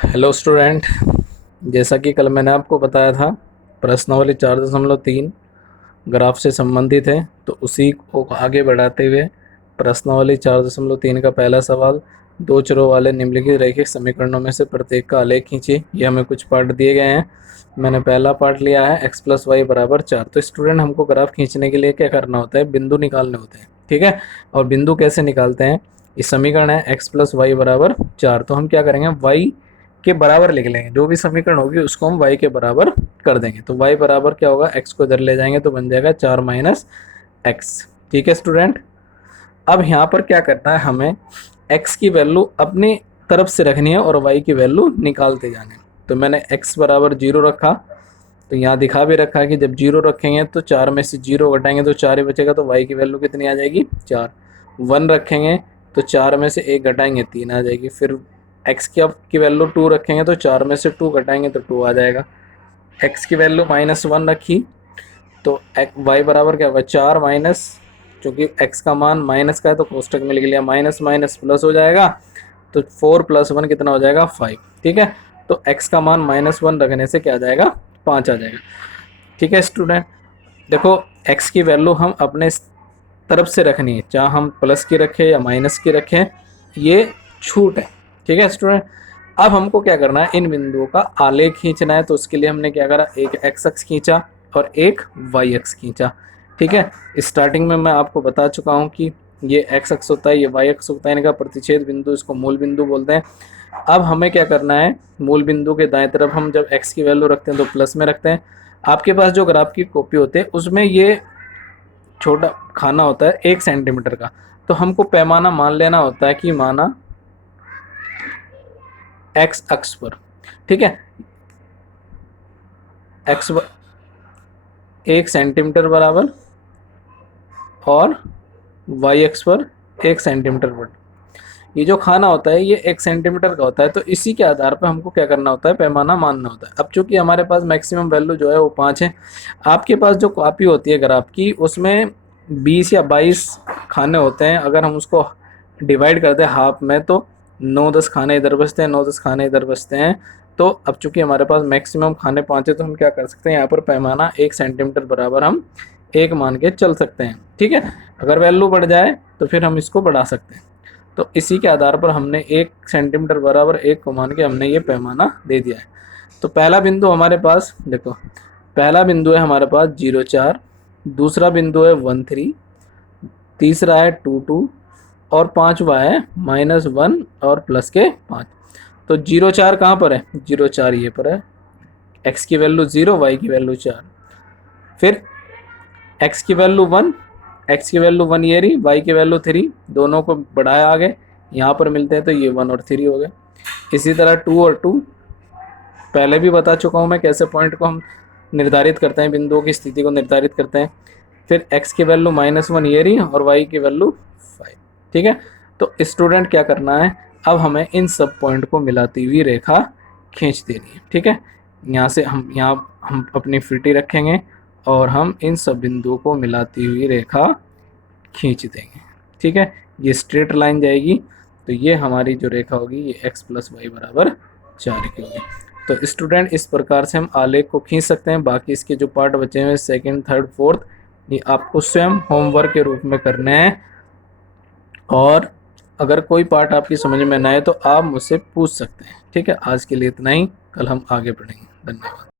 Hello student. जैसा कि कल मैंने आपको बताया था, प्रश्नावली 4.3 ग्राफ से संबंधित है, तो उसी को आगे बढ़ाते हुए प्रश्नावली 4.3 का पहला सवाल, दो चरों वाले निम्नलिखित रैखिक समीकरणों में से प्रत्येक का आलेख खींचिए। ये हमें कुछ पार्ट दिए गए हैं। मैंने पहला पार्ट लिया है x प्लस वाई बराबर 4। तो स्टूडेंट, हमको ग्राफ खींचने के लिए क्या करना होता है? बिंदु निकालने होते हैं, ठीक है। और बिंदु कैसे निकालते हैं? इस समीकरण है x प्लस वाई बराबर 4, तो हम क्या करेंगे? y के बराबर लिख लेंगे। जो भी समीकरण होगी उसको हम y के बराबर कर देंगे। तो y बराबर क्या होगा? x को इधर ले जाएंगे तो बन जाएगा 4 माइनस एक्स। ठीक है स्टूडेंट। अब यहाँ पर क्या करना है? हमें x की वैल्यू अपनी तरफ से रखनी है और y की वैल्यू निकालते जाने। तो मैंने x बराबर 0 रखा, तो यहाँ दिखा भी रखा है कि जब 0 रखेंगे तो 4 में से 0 घटाएंगे तो 4 ही बचेगा। तो y की वैल्यू कितनी आ जाएगी? 4। 1 रखेंगे तो 4 में से 1 घटाएंगे 3 आ जाएगी। फिर x की वैल्यू 2 रखेंगे तो 4 में से 2 घटाएंगे तो 2 आ जाएगा। x की वैल्यू -1 रखी तो y बराबर क्या होगा? 4 माइनस, चूंकि x का मान माइनस का है तो कोष्टक में लिख लिया, माइनस माइनस प्लस हो जाएगा। तो 4 + 1 कितना हो जाएगा? 5। ठीक है। तो x का मान -1 रखने से क्या आ जाएगा? 5 आ जाएगा। ठीक है स्टूडेंट। देखो, x की वैल्यू हम अपने तरफ से रखनी है, चाहे हम प्लस की रखें या माइनस की रखें, ये छूट है। ठीक है स्टूडेंट। अब हमको क्या करना है? इन बिंदुओं का आलेख खींचना है। तो उसके लिए हमने क्या करा? एक एक्स अक्ष खींचा और एक वाई अक्ष खींचा। ठीक है। स्टार्टिंग में मैं आपको बता चुका हूँ कि ये एक्स अक्ष होता है, ये वाई अक्ष होता है, इनका प्रतिच्छेद बिंदु, इसको मूल बिंदु बोलते हैं। अब हमें क्या करना है? मूल बिंदु के दाएं तरफ हम जब एक्स की वैल्यू रखते हैं तो प्लस में रखते हैं। आपके पास जो ग्राफ की कॉपी होते हैं उसमें ये छोटा खाना होता है 1 सेंटीमीटर का, तो हमको पैमाना मान लेना होता है कि माना एक्स अक्ष पर, ठीक है, एक्स 1 सेंटीमीटर बराबर और वाई अक्ष पर 1 सेंटीमीटर पर। ये जो खाना होता है ये 1 सेंटीमीटर का होता है। तो इसी के आधार पर हमको क्या करना होता है? पैमाना मानना होता है। अब चूंकि हमारे पास मैक्सिमम वैल्यू जो है वो 5 है, आपके पास जो कॉपी होती है ग्राफ की उसमें 20 या 22 खाने होते हैं। अगर हम उसको डिवाइड करते हैं हाफ में तो 9-10 खाने इधर बचते हैं, 9-10 खाने इधर बचते हैं। तो अब चूंकि हमारे पास मैक्सिमम खाने 5 है तो हम क्या कर सकते हैं? यहाँ पर पैमाना 1 सेंटीमीटर बराबर हम 1 मान के चल सकते हैं। ठीक है। अगर वैल्यू बढ़ जाए तो फिर हम इसको बढ़ा सकते हैं। तो इसी के आधार पर हमने 1 सेंटीमीटर बराबर 1 को मान के हमने ये पैमाना दे दिया है। तो पहला बिंदु हमारे पास देखो, पहला बिंदु है हमारे पास 0,4, दूसरा बिंदु है 1,3, तीसरा है 2,2 और पांचवा है -1 और प्लस के 5। तो 0,4 कहाँ पर है? 0,4 ये पर है। x की वैल्यू 0, y की वैल्यू 4। फिर x की वैल्यू 1, x की वैल्यू 1 ये रही, y की वैल्यू 3, दोनों को बढ़ाया आगे, यहाँ पर मिलते हैं तो ये 1 और 3 हो गए। इसी तरह 2 और 2, पहले भी बता चुका हूँ मैं कैसे पॉइंट को हम निर्धारित करते हैं, बिंदुओं की स्थिति को निर्धारित करते हैं। फिर x की वैल्यू -1 ये रही और y की वैल्यू 5। ठीक है। तो स्टूडेंट क्या करना है? अब हमें इन सब पॉइंट को मिलाती हुई रेखा खींच देनी है। ठीक है। यहाँ से हम अपनी फिटी रखेंगे और हम इन सब बिंदुओं को मिलाती हुई रेखा खींच देंगे। ठीक है। ये स्ट्रेट लाइन जाएगी, तो ये हमारी जो रेखा होगी ये x प्लस वाई बराबर 4 की होगी। तो स्टूडेंट, इस प्रकार से हम आलेख को खींच सकते हैं। बाकी इसके जो पार्ट बचे हुए सेकंड, थर्ड, फोर्थ, ये आपको स्वयं होमवर्क के रूप में करने हैं। और अगर कोई पार्ट आपकी समझ में ना आए तो आप मुझसे पूछ सकते हैं। ठीक है। आज के लिए इतना ही, कल हम आगे बढ़ेंगे। धन्यवाद।